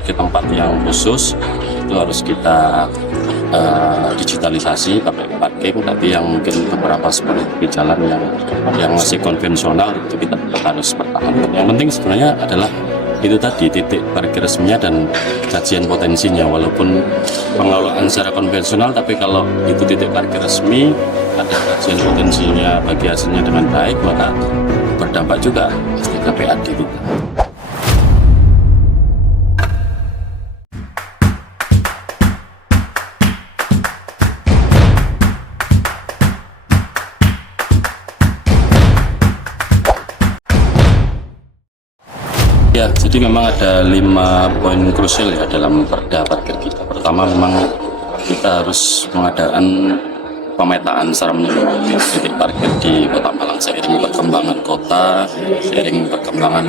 parkir tempat yang khusus itu harus kita digitalisasi pakai parking, tapi yang mungkin beberapa seperti jalan yang masih konvensional itu kita harus pertahankan. Yang penting sebenarnya adalah itu tadi, titik parkir resminya dan kajian potensinya. Walaupun pengelolaan secara konvensional, tapi kalau itu titik parkir resmi, ada kajian potensinya bagi hasilnya dengan baik, maka berdampak juga ke PAD kita. Ya, jadi memang ada 5 poin krusial ya dalam perda parkir kita. Pertama, memang kita harus mengadakan pemetaan secara menyeluruh titik parkir di Kota Malang seiring perkembangan kota, seiring perkembangan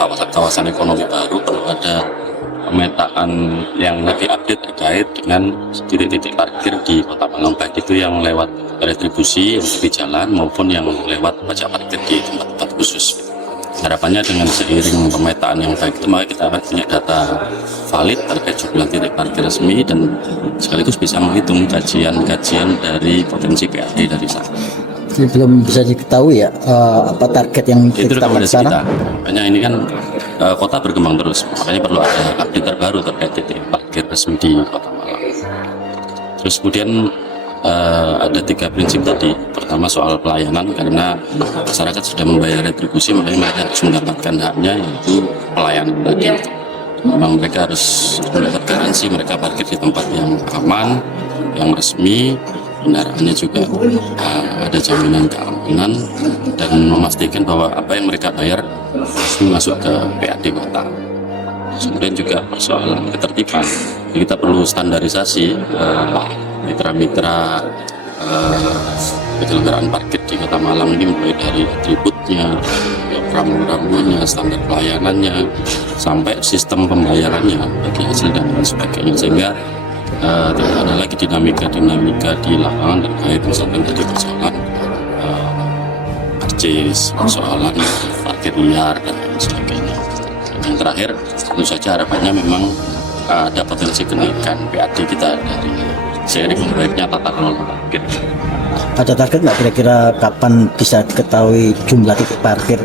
kawasan-kawasan ekonomi baru. Perlu ada pemetaan yang lebih update terkait dengan titik-titik parkir di Kota Malang, baik itu yang lewat retribusi di jalan maupun yang lewat pajak parkir di tempat-tempat khusus. Harapannya dengan seiring pemetaan yang baik itu, maka kita akan punya data valid terkait jumlah titik parkir resmi dan sekaligus bisa menghitung kajian-kajian dari potensi PAD dari sana. Jadi belum bisa diketahui ya apa target yang itu kita rekomendasi kita. sekarang? Makanya ini kan kota berkembang terus, makanya perlu ada update terbaru terkait titik parkir resmi di Kota Malang. Terus kemudian ada 3 prinsip tadi. Pertama soal pelayanan, karena masyarakat sudah membayar retribusi, makanya mereka harus mendapatkan haknya, yaitu pelayanan tadi. Memang mereka harus mendapat garansi mereka parkir di tempat yang aman, yang resmi, kendaraannya juga ada jaminan keamanan, dan memastikan bahwa apa yang mereka bayar pasti masuk ke PAD kota. Kemudian juga persoalan ketertiban, kita perlu standarisasi mitra-mitra penyelenggaraan parkir di Kota Malang ini, mulai dari atributnya, ramu-ramunya, standar pelayanannya, sampai sistem pembayarannya bagi hasil dan lain sebagainya, sehingga tidak ada lagi dinamika di lapangan terkait misalkan tadi persoalan karcis, persoalan parkir liar dan lain sebagainya. Dan yang terakhir, tentu saja harapannya memang ada potensi kenaikan PAD kita dari seiring membaiknya tata kelola parkir. Ada target nggak kira-kira kapan bisa diketahui jumlah titik parkir?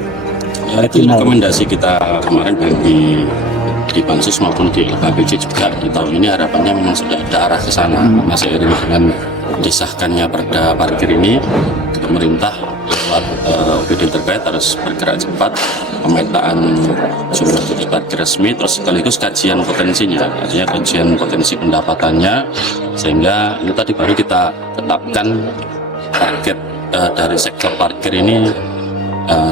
Ya, itu rekomendasi kita kemarin baik di Pansus maupun di LKPJ juga di tahun ini. Harapannya memang sudah ada arah ke sana, karena seiring dengan disahkannya perda parkir ini, pemerintah lewat OPD terkait harus bergerak cepat, pemetaan jumlah titik parkir resmi, terus sekaligus kajian potensinya, artinya kajian potensi pendapatannya, sehingga itu tadi baru kita tetapkan target dari sektor parkir ini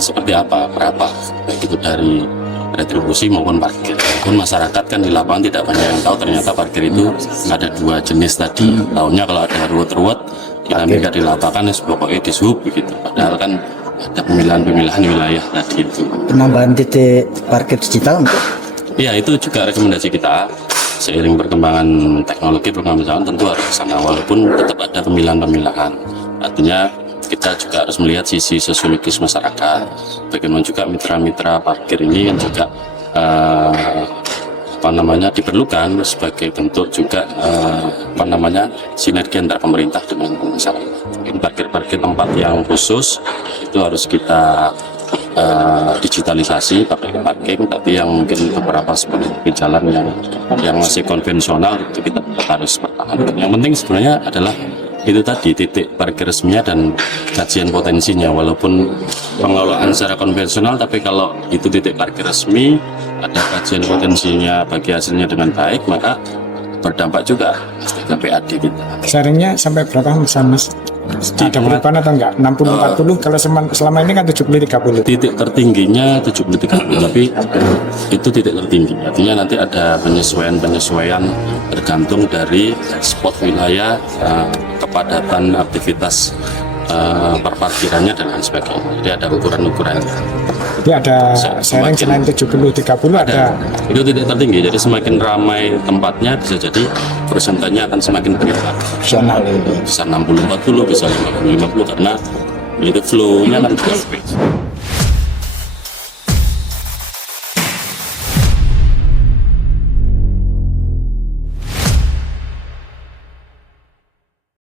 seperti apa, berapa, baik itu dari retribusi maupun parkir. Pun masyarakat kan di lapangan tidak banyak yang tahu ternyata parkir itu ada 2 jenis tadi. Tahunya kalau ada ruwet-ruwet dinamika di lapangan pokoknya dishub begitu. Padahal kan ada pemilihan-pemilihan wilayah tadi itu. Penambahan titik parkir digital? Iya, itu juga rekomendasi kita. Seiring perkembangan teknologi perkembangan tentu harus ke sana, walaupun tetap ada pemilihan-pemilihan. Artinya kita juga harus melihat sisi sosiologis masyarakat, bagaimana juga mitra-mitra parkir ini yang juga diperlukan sebagai bentuk juga sinergi antara pemerintah dengan masyarakat. Mungkin parkir-parkir tempat yang khusus itu harus kita digitalisasi pakai parking, tapi yang mungkin beberapa seperti jalan yang masih konvensional itu kita harus pertahankan. Yang penting sebenarnya adalah itu tadi, titik parkir resminya dan kajian potensinya. Walaupun pengelolaan secara konvensional, tapi kalau itu titik parkir resmi, ada kajian potensinya bagi hasilnya dengan baik, maka berdampak juga ke PAD kita. Sharingnya sampai berapa Mas? Ada perubahan atau enggak? 60-40, kalau selama ini kan 70-30. Titik tertingginya 70-30, tapi itu titik tertinggi. Artinya nanti ada penyesuaian tergantung dari spot wilayah, kepadatan aktivitas perparkirannya dan lain sebagainya. Jadi ada ukuran-ukurannya. Jadi ada sharing selain 70-30 ada. Itu titik tertinggi. Jadi semakin ramai tempatnya, bisa jadi persentasenya akan semakin berlipat. Bisa 60-40, bisa 50-50, karena itu flow-nya kan